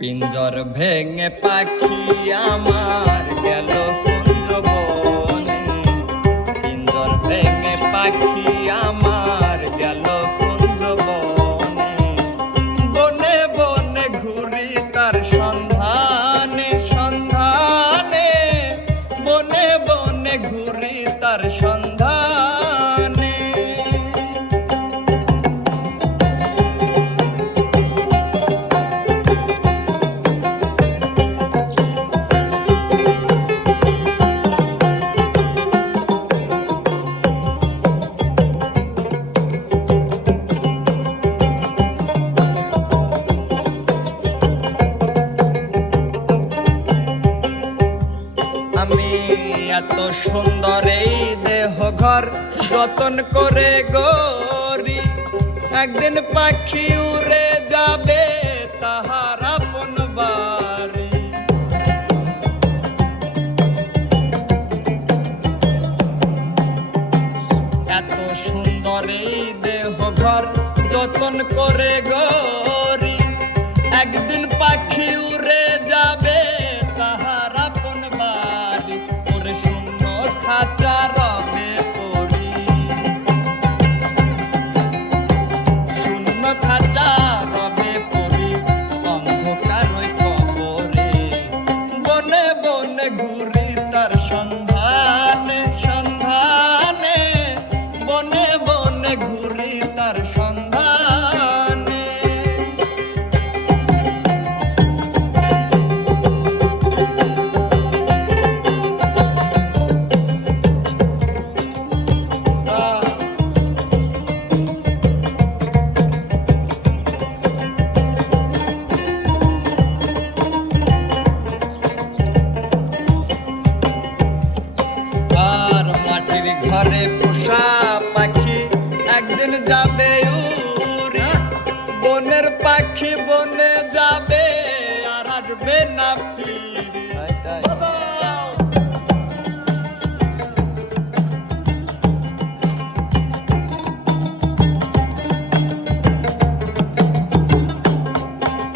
পিঞ্জর ভেঙে পাখি আমার গেল কুঞ্জ বনে, পিঞ্জর ভেঙে পাখি আমার গেল কুঞ্জ বনে, বনে বনে ঘুরি তার সন্ধানে সন্ধানে, বনে বনে ঘুরি তার সন্ধানে। আমি এত সুন্দর এই দেহ ঘর যতন করে গড়ি, একদিন পাখি উড়ে যাবে তাহার আপন বাড়ি। এত সুন্দর এই দেহ ঘর যতন করে গড়ি, একদিন পাখি উড়ে যাবে তাহার আপন বাড়ি। ওরে শূন্য খাঁচা রবে পড়ি, শূন্য খাঁচা রবে পড়ি অন্ধকার ওই কবরে, বনে বনে ঘুরি তার সন্ধানে সন্ধানে, বনে বনে ঘুরি তার সন্ধানে। আর মাটির ঘরে পোষা পাখি একদিন যাবে উড়ি, বনের পাখি বনে যাবে আর আসবে না ফিরি। বাজাও।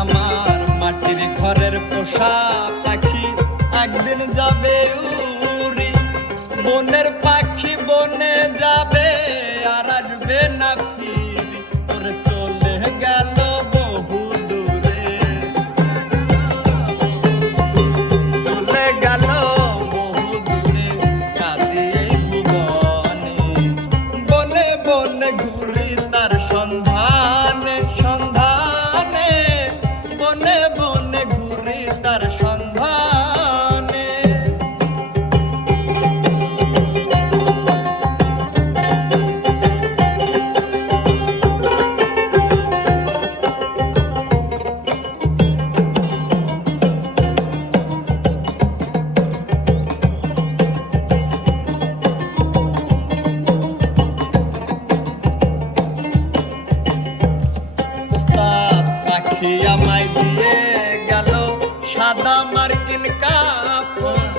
আমার মাটির ঘরের পোষা পাখি একদিন যাবে উড়ি, বনের পাখি বনে যাবে আর আসবে না ফিরি। ওরে চলে গেল বহু দূরে, চলে গেল বহু দূরে কাঁদি এই ভুবনে, বনে বনে ঘুরি তার সন্ধানে সন্ধানে, বনে বনে ঘুরি তার সন্ধানে। পাখি আমায় দিয়ে গেল সাদা মার্কিন কাপড়,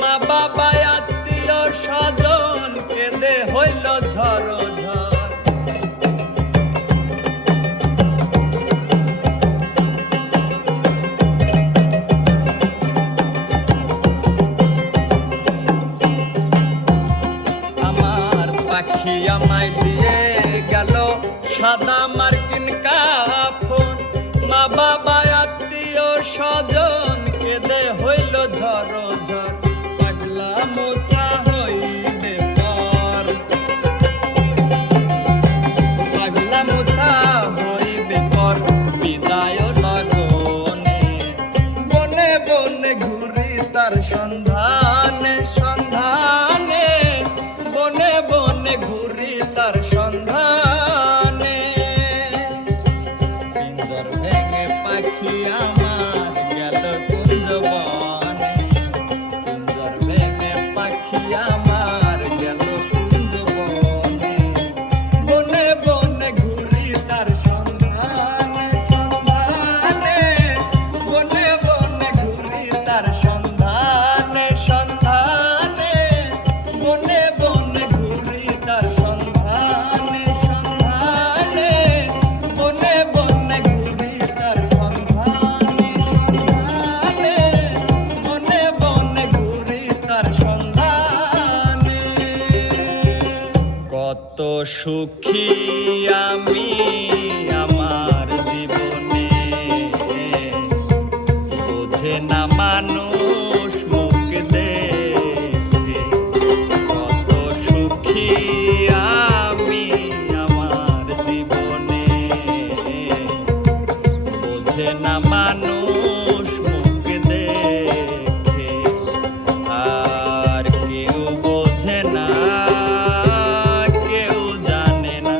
মা বাবা আত্মীয় স্বজন কেঁদে হইল ঝড় ঝড়। আমার পাখি আমায় দিয়ে গেল সাদা মার্কিন কাপড়, মা বাবা আত্মীয় স্বজন কেঁদে হইল ঝড় ঝড়। পাগলা মোছা হইবে পর, পাগলা মোছা হইবে পর বিদায় লগনে, বনে বনে ঘুরি তার সন্ধানে সন্ধানে, বনে বনে ঘুরি তার সন্ধানে। পিঞ্জর ভেঙে পাখি আমার গেল কুঞ্জ বনে, পিঞ্জর ভেঙে পাখি আমার গেল কুঞ্জ বনে, বনে বনে ঘুরি তার সন্ধানে সন্ধানে, বনে বনে ঘুরি তার সন্ধানে সন্ধানে, বনে বনে ঘুরি তার সন্ধানে সন্ধানে, বনে বনে ঘুরি তার সন্ধানে। সুখী আমি আমার জীবনে, বোঝে না মানুষ মুখ দেখে। কত সুখী আমি আমার জীবনে, বোঝে না মানুষ মুখ দেখে। আর কেউ বোঝে না, কেউ জানে না,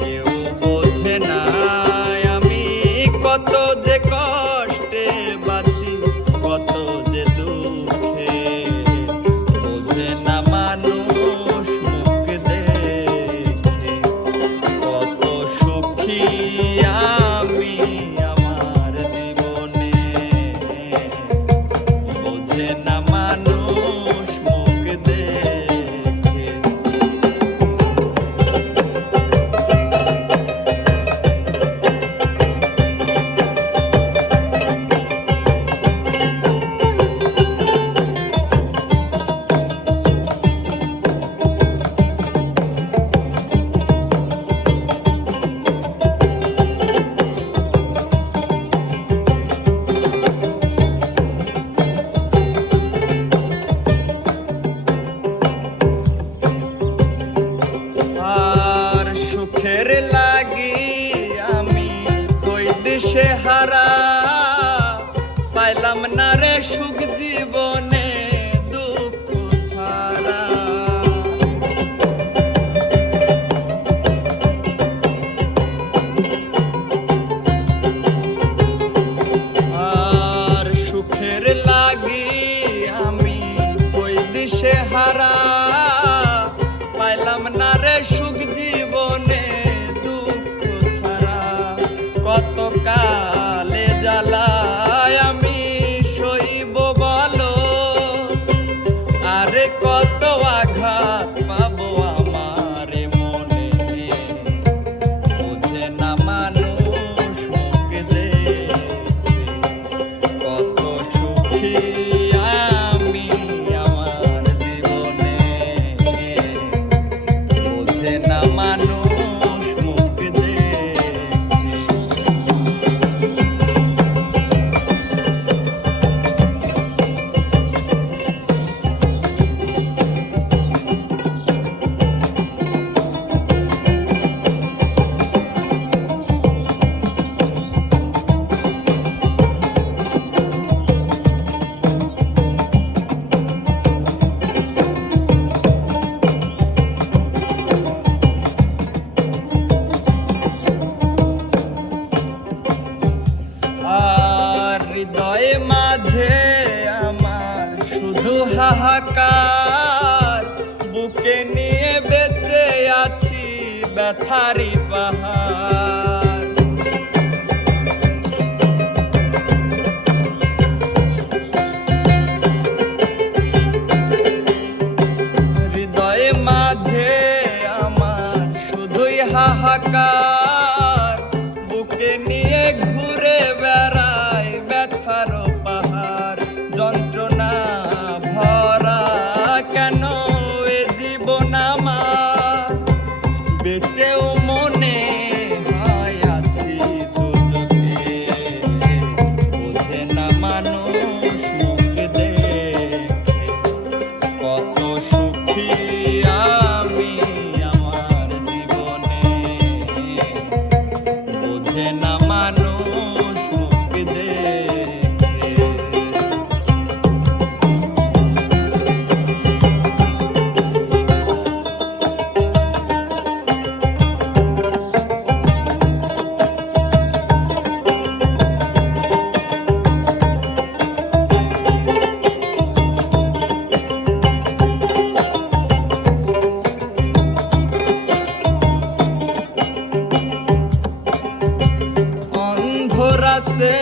কেউ বোঝে না আমি কত যে কষ্টে বাঁচি, কত যে দুঃখে। বোঝে না মানুষ মুখ দেখে। কত সুখী আমি আমার জীবনে, বোঝে না মানুষ মুখ দেখে। আর সুখের লাগি আমি কই দিশে হারা, পাইলাম না রে সুখ জীবনে দুঃখ ছাড়া। আর সুখের লাগি আমি কই দিশে হারা, পাইলাম না রে সুখ জীবনে দুঃখ ছাড়া। কত কালে জ্বালায় আমি সইব বলো, আরে কত আঘাত পাবো আমার মনে। বোঝে না মানুষ মুখ দেখে। কত সুখী আমি আমার জীবনে, বোঝে না মানুষ মুখ দেখে। আর হৃদয়ে মাঝে আমার শুধু হাহাকার, বুকে নিয়ে বেঁচে আছি ব্যথারি পাহাড়। হৃদয়ে মাঝে আমার শুধুই হাহাকার, বুকে নিয়ে ঘুরে বেড়াই ব্যথার পাহাড়। যন্ত্রণা ভরা কেন এ জীবন আমার, বেঁচেও মনে হয় আছি দুচোখে। বোঝে না মানুষ মুখ দেখে। কত সুখী আমি আমার জীবনে, বোঝে না মানুষ মুখ দেখে। অন্ধ রাসে